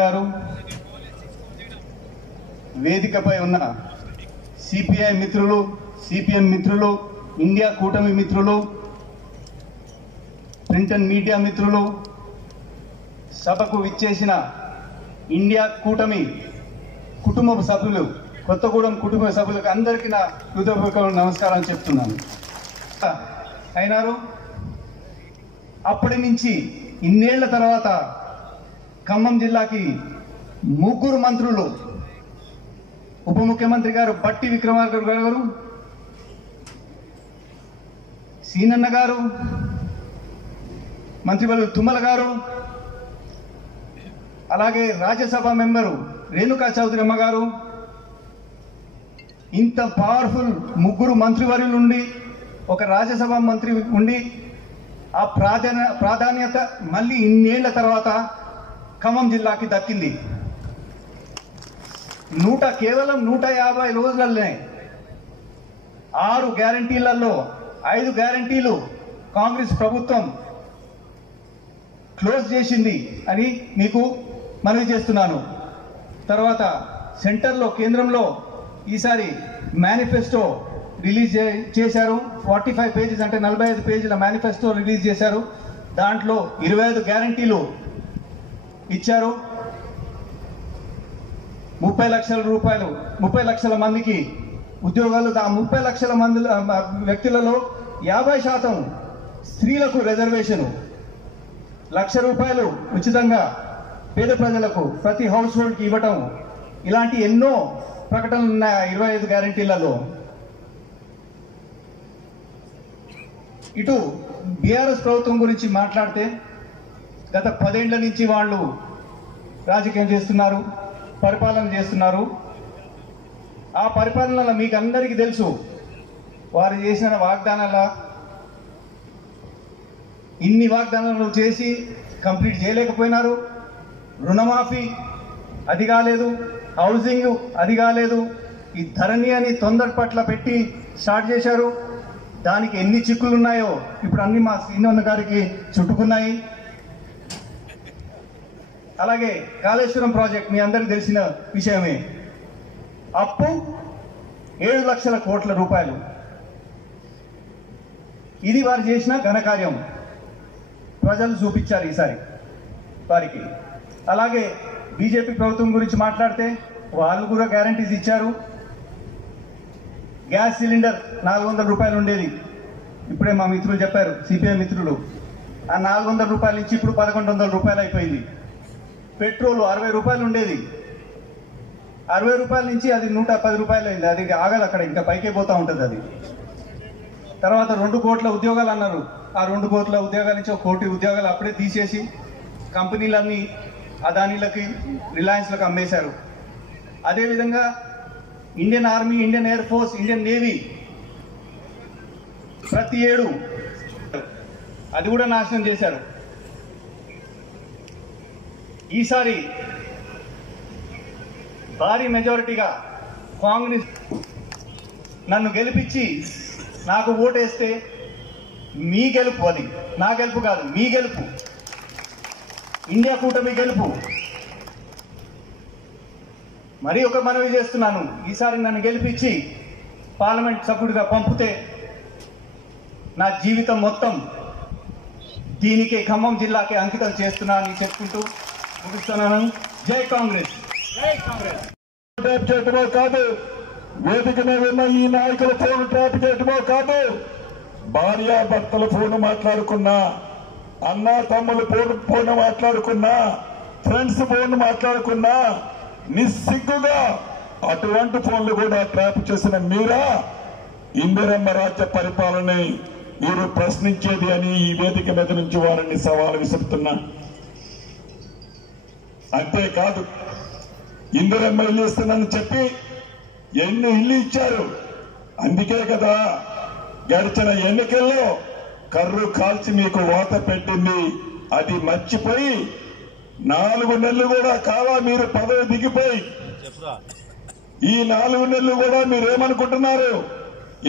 గారు, వేదికపై ఉన్న సిపిఐ మిత్రులు, సిపిఎం మిత్రులు, ఇండియా కూటమి మిత్రులు, ప్రింట్ అండ్ మీడియా మిత్రులు, సభకు విచ్చేసిన ఇండియా కూటమి కుటుంబ సభ్యులు, కొత్తగూడెం కుటుంబ సభ్యులకు అందరికీ నా హృదయపూర్వక నమస్కారం చెప్తున్నాను. అయినారు అప్పటి నుంచి ఇన్నేళ్ల తర్వాత ఖమ్మం జిల్లాకి 3 మంత్రులు, ఉప ముఖ్యమంత్రి గారు బట్టి విక్రమార్క గారు, సీనన్న గారు, మంత్రివర్యులు తుమ్మల గారు, అలాగే రాజ్యసభ మెంబరు రేణుకా చౌదరమ్మ గారు, ఇంత పవర్ఫుల్ 3 మంత్రివర్యులు ఉండి, ఒక రాజ్యసభ మంత్రి ఉండి, ఆ ప్రాధాన్యత మళ్ళీ ఇన్నేళ్ల తర్వాత ఖమ్మం జిల్లాకి దక్కింది. కేవలం 150 రోజులనే 6 గ్యారంటీలలో 5 గ్యారంటీలు కాంగ్రెస్ ప్రభుత్వం క్లోజ్ చేసింది అని మీకు మనవి చేస్తున్నాను. తర్వాత సెంటర్లో, కేంద్రంలో ఈసారి మేనిఫెస్టో రిలీజ్ చేశారు. 45 పేజెస్ అంటే 45 పేజీల మేనిఫెస్టో రిలీజ్ చేశారు. దాంట్లో 25 గ్యారంటీలు ఇచ్చారు. 30 లక్షల రూపాయలు, 30 లక్షల మందికి ఉద్యోగాలు. 30 లక్షల మంది వ్యక్తులలో 50% స్త్రీలకు రిజర్వేషను, ₹1,00,000 ఉచితంగా పేద ప్రజలకు ప్రతి హౌస్ హోల్డ్కి ఇవ్వటం, ఇలాంటి ఎన్నో ప్రకటనలు ఉన్నాయి 25 గ్యారంటీలలో. ఇటు బీఆర్ఎస్ ప్రభుత్వం గురించి మాట్లాడితే, గత 10 ఏళ్ల నుంచి వాళ్ళు రాజకీయం చేస్తున్నారు, పరిపాలన చేస్తున్నారు. ఆ పరిపాలనలో మీకు అందరికీ తెలుసు, వారు చేసిన వాగ్దానాల, ఇన్ని వాగ్దానాలు చేసి కంప్లీట్ చేయలేకపోయినారు. రుణమాఫీ అది కాలేదు, హౌసింగ్ అది కాలేదు, ఈ ధరణి అని తొందరపట్ల పెట్టి స్టార్ట్ చేశారు. దానికి ఎన్ని చిక్కులు ఉన్నాయో ఇప్పుడు అన్ని మా శ్రీనివాస గారికి చుట్టుకున్నాయి. అలాగే కాళేశ్వరం ప్రాజెక్ట్ మీ అందరికీ తెలిసిన విషయమే. అప్పు 7 లక్షల కోట్ల రూపాయలు. ఇది వారు చేసిన ఘనకార్యం, ప్రజలు చూపించారు ఈసారి వారికి. అలాగే బీజేపీ ప్రభుత్వం గురించి మాట్లాడితే, వాళ్ళు కూడా గ్యారంటీస్ ఇచ్చారు. గ్యాస్ సిలిండర్ 400 రూపాయలు ఉండేది, ఇప్పుడే మా మిత్రులు చెప్పారు, సిపిఐ మిత్రులు, ఆ 400 రూపాయలు ఇచ్చి ఇప్పుడు 1100 రూపాయలు అయిపోయింది. పెట్రోల్ 60 రూపాయలు ఉండేది, 60 రూపాయల నుంచి అది 110 రూపాయలు అయింది. అది ఆగదు, అక్కడ ఇంకా పైకే పోతూ ఉంటుంది అది. తర్వాత 2 కోట్ల ఉద్యోగాలు అన్నారు. ఆ 2 కోట్ల ఉద్యోగాల నుంచి 1 కోటి ఉద్యోగాలు అప్పుడే తీసేసి కంపెనీలన్నీ అదానీలకి, రిలయన్స్లకు అమ్మేశారు. అదేవిధంగా Indian army, Indian air force, Indian navy ప్రతి ఏడు అది కూడా నాశనం చేశారు. ఈసారి భారీ మెజారిటీగా కాంగ్రెస్ నన్ను గెలిపించి నాకు ఓటేస్తే మీ గెలుపు, అది నా గెలుపు కాదు, మీ గెలుపు, ఇండియా కూటమి గెలుపు. మరి ఒక మనవి చేస్తున్నాను, ఈసారి నన్ను గెలిపించి పార్లమెంట్ సభ్యుడిగా పంపితే నా జీవితం మొత్తం దీనికే, ఖమ్మం జిల్లాకే అంకితం చేస్తున్నానని చెప్పుకుంటూ ముగిస్తున్నాను. జై కాంగ్రెస్. జై కాంగ్రెస్. ట్రాప్ చేయటమో కాదు, వేదిక మీద ఉన్న ఈ నాయకుల ఫోన్ ట్రాప్ చేయటమో కాదు, భార్యాభర్తల ఫోన్ మాట్లాడుకున్నా, అన్నా తమ్ముల ఫోన్ మాట్లాడుకున్నా, ఫ్రెండ్స్ ఫోన్ మాట్లాడుకున్నా, నిస్సిగ్గుగా అటువంటి ఫోన్లు కూడా ట్రాప్ చేసిన మీరా ఇందిరమ్మ రాజ్య పరిపాలన మీరు ప్రశ్నించేది అని ఈ వేదిక మీద నుంచి వారిని సవాలు విసురుతున్నా. అంతేకాదు, ఇందిరమ్మ ఇల్లు ఇస్తానని చెప్పి ఎన్ని ఇల్లు ఇచ్చారు. అందుకే కదా గడిచిన ఎన్నికల్లో కర్రు కాల్చి మీకు వాత పెట్టింది. అది మర్చిపోయి 4 నెలలు కూడా కాలా మీరు పదవి దిగిపోయి, ఈ 4 నెలలు కూడా మీరేమనుకుంటున్నారు,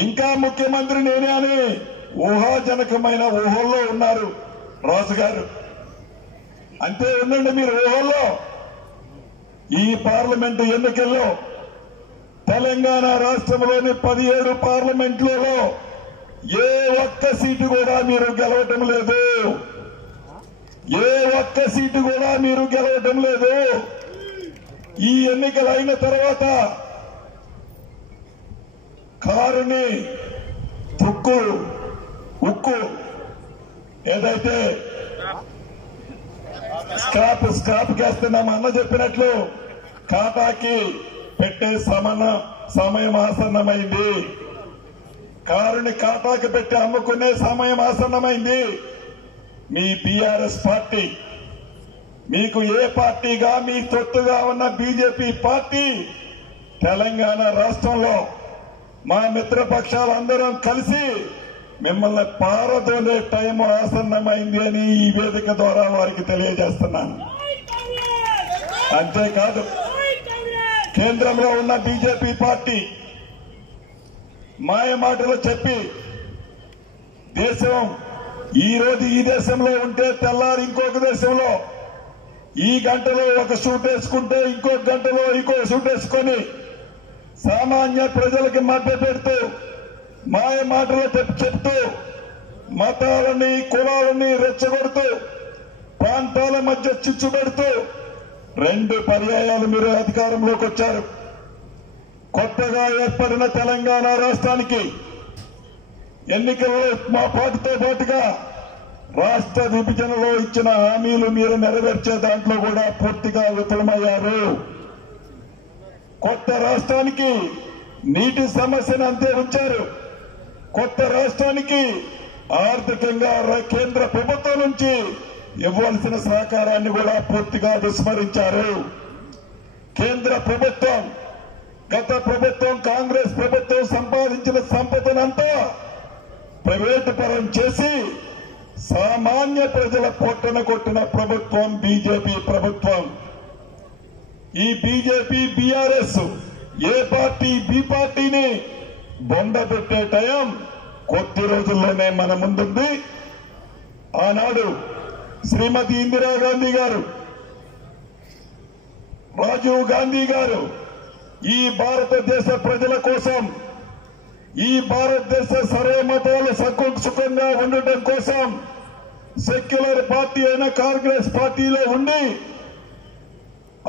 ఇంకా ముఖ్యమంత్రి నేనే అని ఊహాజనకమైన ఊహల్లో ఉన్నారు రాజుగారు. అంతే ఉండండి మీరు ఊహల్లో. ఈ పార్లమెంటు ఎన్నికల్లో తెలంగాణ రాష్ట్రంలోని 17 పార్లమెంట్లలో ఏ ఒక్క సీటు కూడా మీరు గెలవటం లేదు. ఏ ఒక్క సీటు కూడా మీరు గెలవటం లేదు. ఈ ఎన్నికలు అయిన తర్వాత కారుని ఉక్కు ఏదైతే స్క్రాప్ చేస్తున్నాం అన్న చెప్పినట్లు ఖాతాకి పెట్టే సమయం ఆసన్నమైంది. కారుని ఖాతాకి పెట్టి అమ్ముకునే సమయం ఆసన్నమైంది. మీ బీఆర్ఎస్ పార్టీ, మీకు ఏ పార్టీగా మీ తొత్తుగా ఉన్న బీజేపీ పార్టీ తెలంగాణ రాష్ట్రంలో మా మిత్రపక్షాలందరం కలిసి మిమ్మల్ని పారదోలే టైం ఆసన్నమైంది అని ఈ వేదిక ద్వారా వారికి తెలియజేస్తున్నాను. అంతేకాదు, కేంద్రంలో ఉన్న బీజేపీ పార్టీ మాయ మాటలు చెప్పి దేశం ఈ రోజు ఈ దేశంలో ఉంటే తెల్లారి ఇంకొక దేశంలో, ఈ గంటలో ఒక సూట్ వేసుకుంటే ఇంకొక గంటలో ఇంకో సూట్ వేసుకొని సామాన్య ప్రజలకి మధ్య పెడుతూ మాయ మాటలు చెప్తూ మతాలని కులాలని రెచ్చగొడుతూ ప్రాంతాల మధ్య చిచ్చు పెడుతూ 2 పర్యాయాలు మీరు అధికారంలోకి వచ్చారు. కొత్తగా ఏర్పడిన తెలంగాణ రాష్ట్రానికి ఎన్నికల్లో మా పార్టీతో పాటుగా రాష్ట్ర విభజనలో ఇచ్చిన హామీలు మీరు నెరవేర్చే దాంట్లో కూడా పూర్తిగా విఫలమయ్యారు. కొత్త రాష్ట్రానికి నీటి సమస్యను అంతే ఉంచారు. కొత్త రాష్ట్రానికి ఆర్థికంగా కేంద్ర ప్రభుత్వం నుంచి ఇవ్వాల్సిన సహకారాన్ని కూడా పూర్తిగా విస్మరించారు. కేంద్ర ప్రభుత్వం, గత ప్రభుత్వం కాంగ్రెస్ ప్రభుత్వం సంపాదించిన సంపదనంతా ప్రైవేటు పరం చేసి సామాన్య ప్రజల పొట్టన కొట్టిన ప్రభుత్వం బీజేపీ ప్రభుత్వం. ఈ బీజేపీ బీఆర్ఎస్ ఏ పార్టీ బి పార్టీని బొండ పెట్టే టైం కొద్ది రోజుల్లోనే మన ముందుంది. ఆనాడు శ్రీమతి ఇందిరాగాంధీ గారు, రాజీవ్ గాంధీ గారు ఈ భారతదేశ ప్రజల కోసం, ఈ భారతదేశ సర్వమతాలు సుఖంగా ఉండటం కోసం సెక్యులర్ పార్టీ అయిన కాంగ్రెస్ పార్టీలో ఉండి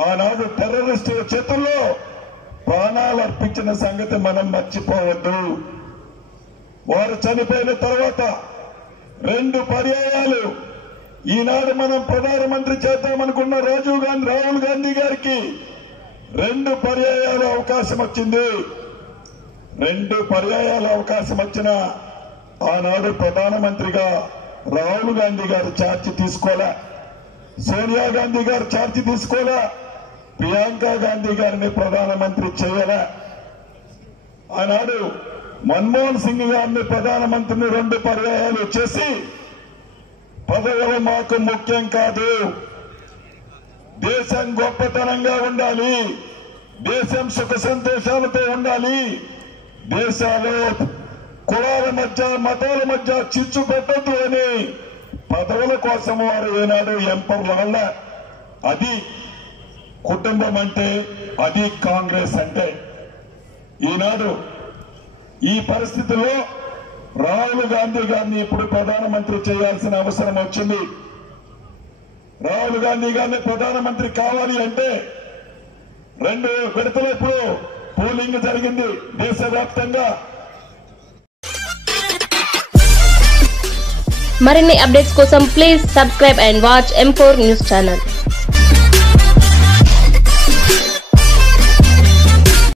ఆనాడు టెర్రరిస్టుల చేతుల్లో ప్రాణాలు అర్పించిన సంగతి మనం మర్చిపోవద్దు. వారు చనిపోయిన తర్వాత 2 పర్యాయాలు ఈనాడు మనం ప్రధానమంత్రి చేద్దామనుకున్న రాహుల్ గాంధీ గారికి 2 పర్యాయాలు అవకాశం వచ్చింది. 2 పర్యాయాలు అవకాశం వచ్చిన ఆనాడు ప్రధానమంత్రిగా రాహుల్ గాంధీ గారు ఛార్జ్ తీసుకోలే, సోనియా గాంధీ గారు ఛార్జ్ తీసుకోలే, ప్రియాంక గాంధీ గారిని ప్రధానమంత్రి చేయలే. ఆనాడు మన్మోహన్ సింగ్ గారిని ప్రధానమంత్రిని 2 పర్యాయాలు చేసి పదవులు మాకు ముఖ్యం కాదు, దేశం గొప్పతనంగా ఉండాలి, దేశం సుఖ సంతోషాలతో ఉండాలి, దేశాలు కులాల మధ్య మతాల మధ్య చిచ్చు పెట్టద్దు అని పదవుల కోసం వారు ఏనాడు ఎంపర్ల. అది కుటుంబం అంటే, అది కాంగ్రెస్ అంటే. ఈనాడు ఈ పరిస్థితిలో రాహుల్ గాంధీ గారిని ఇప్పుడు ప్రధానమంత్రి చేయాల్సిన అవసరం వచ్చింది. రాహుల్ గాంధీ గారిని ప్రధానమంత్రి కావాలి అంటే 2 విడతలు ఇప్పుడు పోలింగ్ జరిగింది దేశవ్యాప్తంగా. మరిన్ని అప్డేట్స్ కోసం please subscribe and watch M4 news channel.